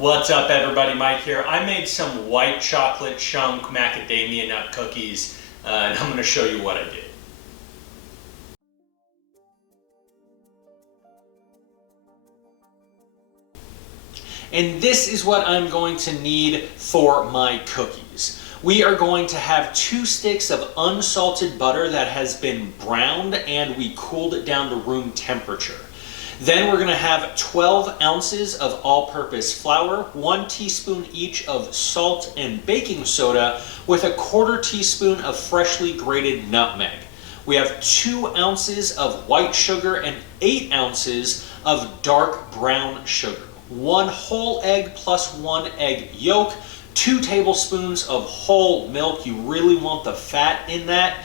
What's up everybody, Mike here. I made some white chocolate chunk macadamia nut cookies and I'm going to show you what I did. And this is what I'm going to need for my cookies. We are going to have 2 sticks of unsalted butter that has been browned and we cooled it down to room temperature. Then we're going to have 12 ounces of all-purpose flour, 1 teaspoon each of salt and baking soda, with a 1/4 teaspoon of freshly grated nutmeg. We have 2 ounces of white sugar and 8 ounces of dark brown sugar. 1 whole egg plus 1 egg yolk, 2 tablespoons of whole milk. You really want the fat in that.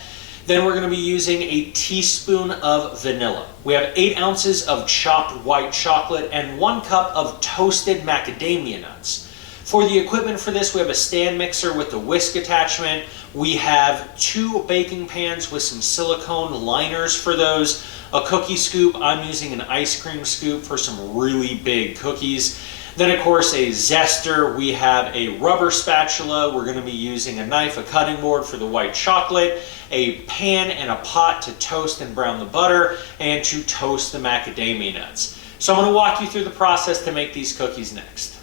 Then we're going to be using a teaspoon of vanilla. We have 8 ounces of chopped white chocolate and 1 cup of toasted macadamia nuts. For the equipment for this, we have a stand mixer with the whisk attachment. We have 2 baking pans with some silicone liners for those. A cookie scoop. I'm using an ice cream scoop for some really big cookies. Then of course a zester, we have a rubber spatula, we're going to be using a knife, a cutting board for the white chocolate, a pan and a pot to toast and brown the butter, and to toast the macadamia nuts. So I'm going to walk you through the process to make these cookies next.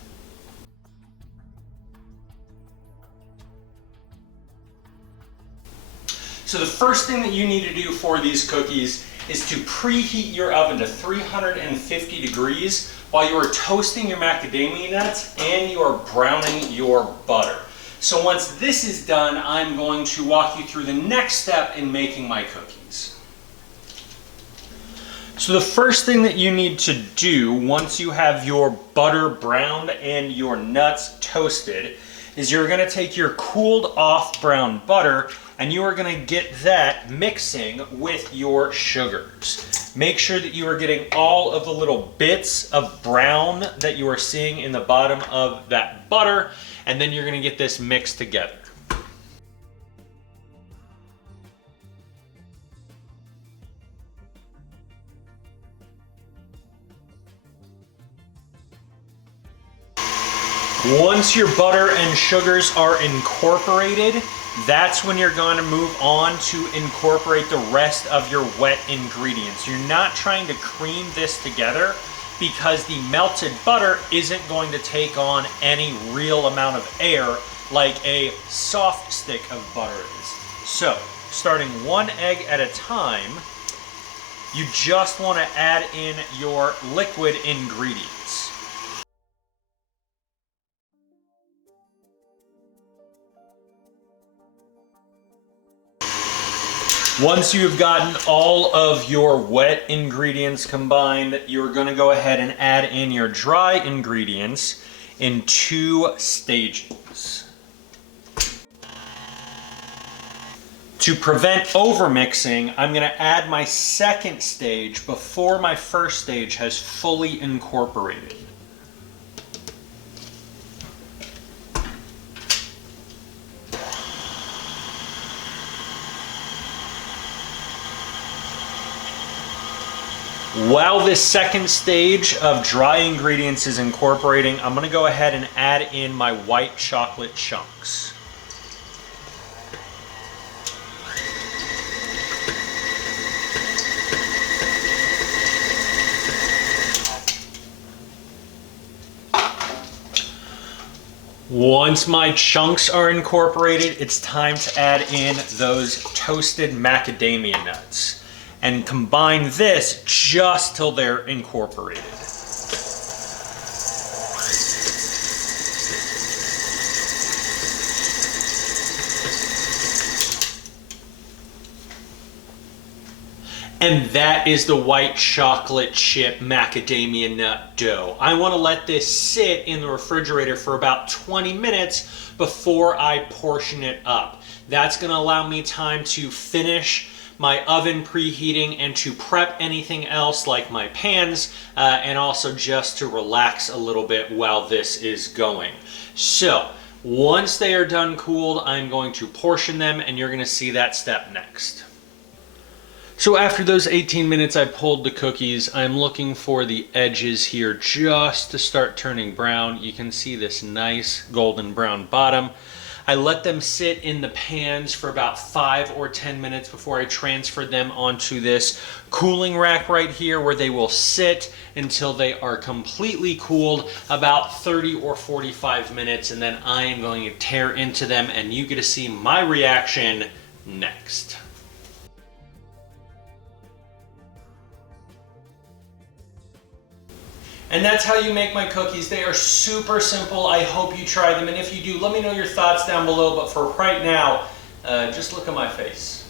So the first thing that you need to do for these cookies is to preheat your oven to 350 degrees while you are toasting your macadamia nuts and you are browning your butter. So once this is done, I'm going to walk you through the next step in making my cookies. So the first thing that you need to do once you have your butter browned and your nuts toasted is you're going to take your cooled off brown butter and you are going to get that mixing with your sugars. Make sure that you are getting all of the little bits of brown that you are seeing in the bottom of that butter, and then you're going to get this mixed together. Once your butter and sugars are incorporated, that's when you're going to move on to incorporate the rest of your wet ingredients. You're not trying to cream this together because the melted butter isn't going to take on any real amount of air like a soft stick of butter is. So, starting 1 egg at a time, you just want to add in your liquid ingredients. Once you've gotten all of your wet ingredients combined, you're going to go ahead and add in your dry ingredients in 2 stages. To prevent overmixing, I'm going to add my second stage before my first stage has fully incorporated. While this second stage of dry ingredients is incorporating, I'm going to go ahead and add in my white chocolate chunks. Once my chunks are incorporated, it's time to add in those toasted macadamia nuts and combine this just till they're incorporated. And that is the white chocolate chip macadamia nut dough. I want to let this sit in the refrigerator for about 20 minutes before I portion it up. That's going to allow me time to finish my oven preheating and to prep anything else like my pans and also just to relax a little bit while this is going. So once they are done cooled, I'm going to portion them and you're going to see that step next. So after those 18 minutes, I pulled the cookies. I'm looking for the edges here just to start turning brown. You can see this nice golden brown bottom. I let them sit in the pans for about 5 or 10 minutes before I transferred them onto this cooling rack right here, where they will sit until they are completely cooled, about 30 or 45 minutes, and then I am going to tear into them and you get to see my reaction next. And that's how you make my cookies. They are super simple. I hope you try them, and if you do, let me know your thoughts down below. But for right now, just look at my face.